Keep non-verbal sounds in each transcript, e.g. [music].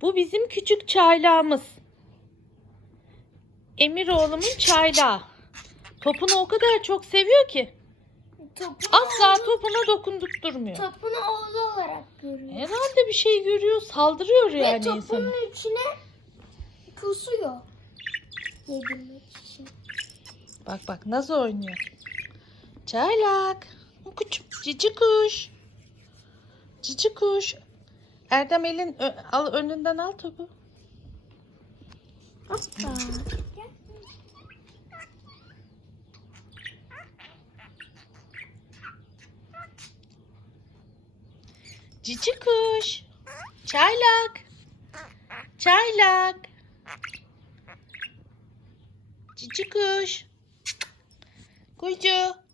Bu bizim küçük çaylağımız. Emir oğlumun çaylağı. Topunu o kadar çok seviyor ki Topunu, asla oğlu, topuna dokundurtmuyor. topunu oğlu olarak görüyor. Herhalde bir şey görüyor, saldırıyor Ve yani topunun insana. içine kusuyor. Yedirmek için. Bak bak nasıl oynuyor. Çaylak. Küçük cici kuş. Cici kuş. Erdem elin al önünden al topu. Hoppa. Cici kuş. Çaylak. Çaylak. Cici kuş. Kuyucu.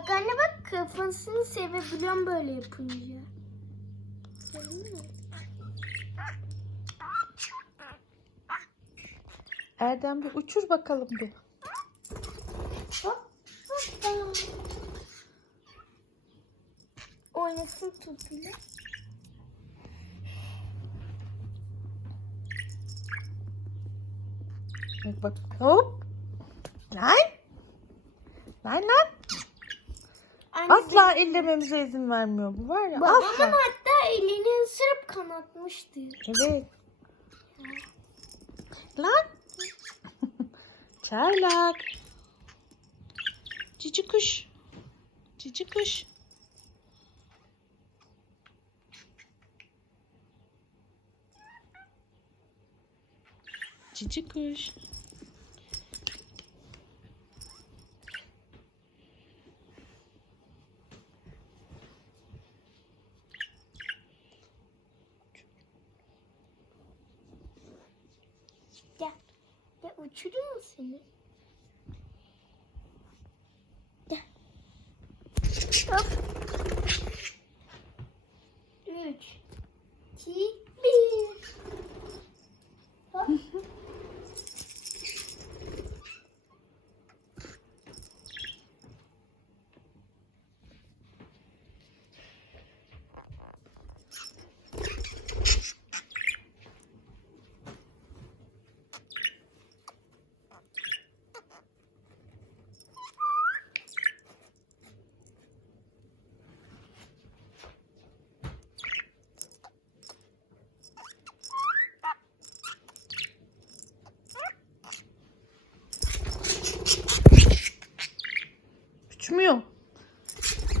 Bak anne bak kafasını sevebiliyorum böyle yapınca. Erdem bir uçur bakalım bir. Oynasın topuyla. Bak bak. Hop. Lan. Lan lan. Asla ellememize izin vermiyor bu var ya. Babamın Asla. hatta elini ısırıp kanatmıştı. Evet. Lan. [laughs] Çaylak. Cici kuş. Cici kuş. Cici kuş. Gel. Gel uçurayım mı seni? Gel. Hop. Üç. iki, bir. Hop. Uçmuyor.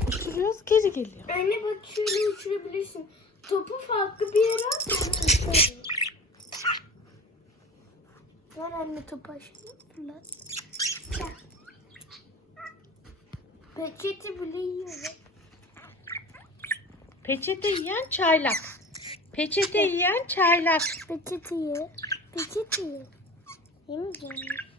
Uçuruyoruz geri geliyor. Anne bak şöyle uçurabilirsin. Topu farklı bir yere at. Ver anne topu aşağı fırlat. Peçete bile yiyor. Peçete yiyen çaylak. Peçete yiyen çaylak. Peçete ye. Peçete ye. Yemeyeceğim.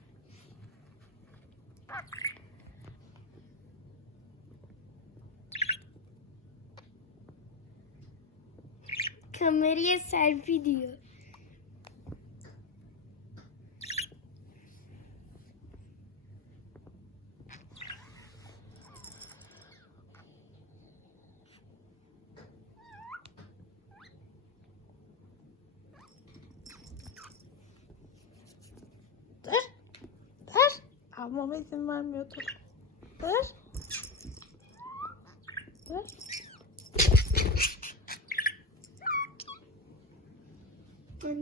Kameraya selfie diyor. Almama izin vermiyor top. Dur. Dur.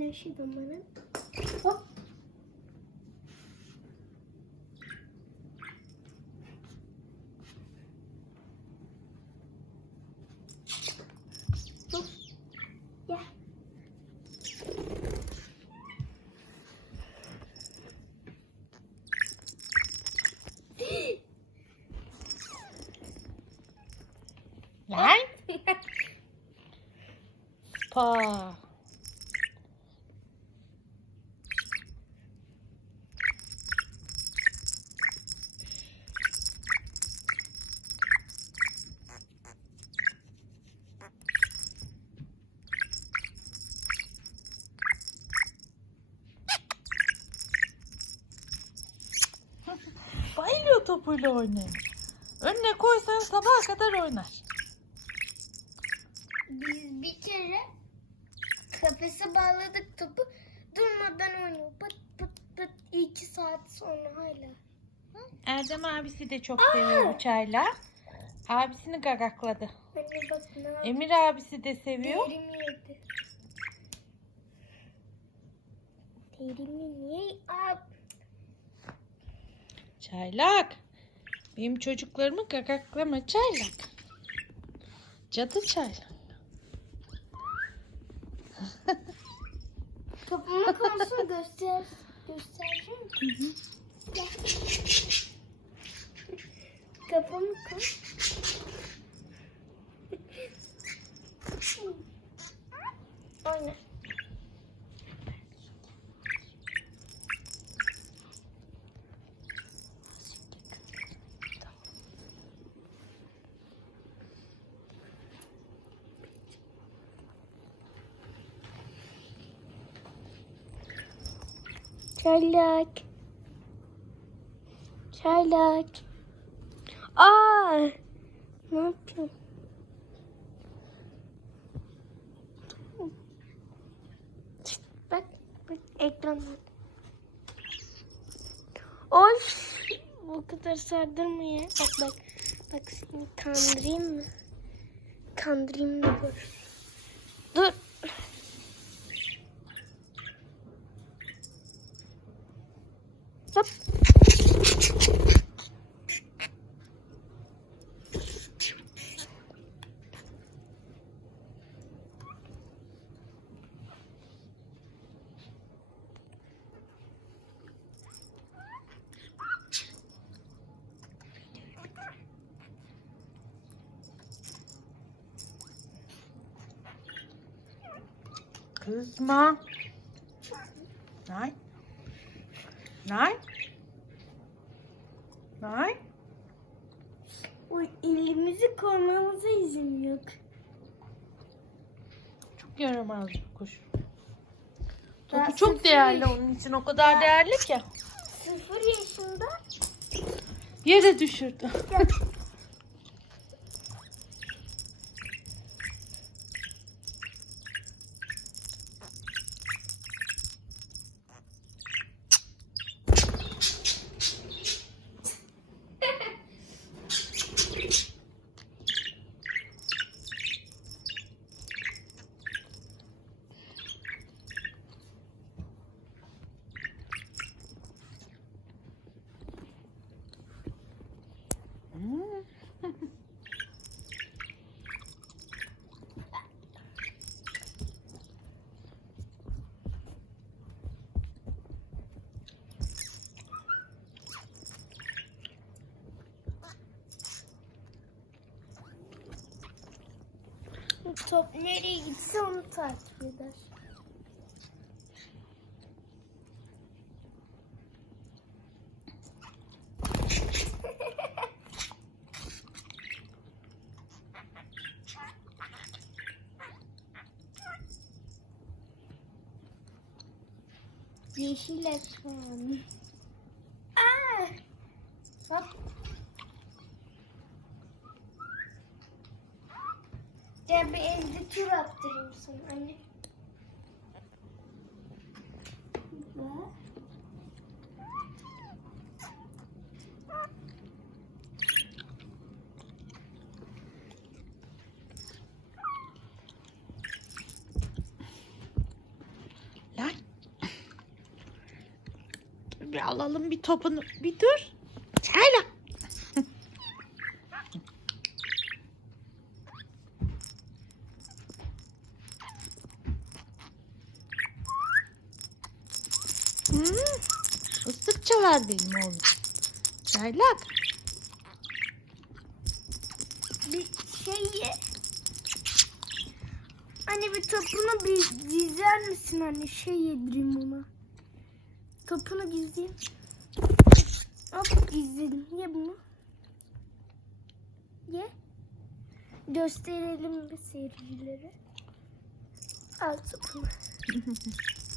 Anne şu bana. Hop. Lan. [laughs] Pa. suyla oynayın. Önüne koysan sabaha kadar oynar. Biz bir kere kafese bağladık topu. Durmadan oynuyor. Pıt pıt pıt iki saat sonra hala. Hı? Erdem abisi de çok Aa! seviyor uçayla. Abisini gagakladı. Anne bak ne yaptı? Emir abisi de seviyor. Derimi yedi. Derimi niye? Aa, Çaylak. Benim çocuklarımı gagaklama çaylak. Cadı çaylak. [laughs] topumu konusunu göster. Göstereceğim. Gel. Kafamı koy. Çaylak. Çaylak. Aa! Ne yapıyorsun? Bak, bak ekrandan. Oy! Bu kadar sardırma ya. Bak bak. Bak seni kandırayım mı? Kandırayım da gör. Dur. Hop. Kızma. Nay. Nay. Çok yaramaz bir kuş. Ben Topu çok sıfır değerli yaş- onun için. O kadar değerli ki. Sıfır yaşında Yere düşürdü. Top nereye gitse onu takip eder. Yeşil ekran. Aa! Hop. Gel bir evde tur sana anne. Bir alalım bir topunu. Bir dur. Çayla. Çalar benim oğlum. Çaylak. Bir şey. Anne bir topunu bir dizer misin anne? Şey yedireyim ona. Topunu gizleyeyim. Hop gizledim. Ye bunu. Ye. Gösterelim bir seyircilere. Al topunu. [laughs]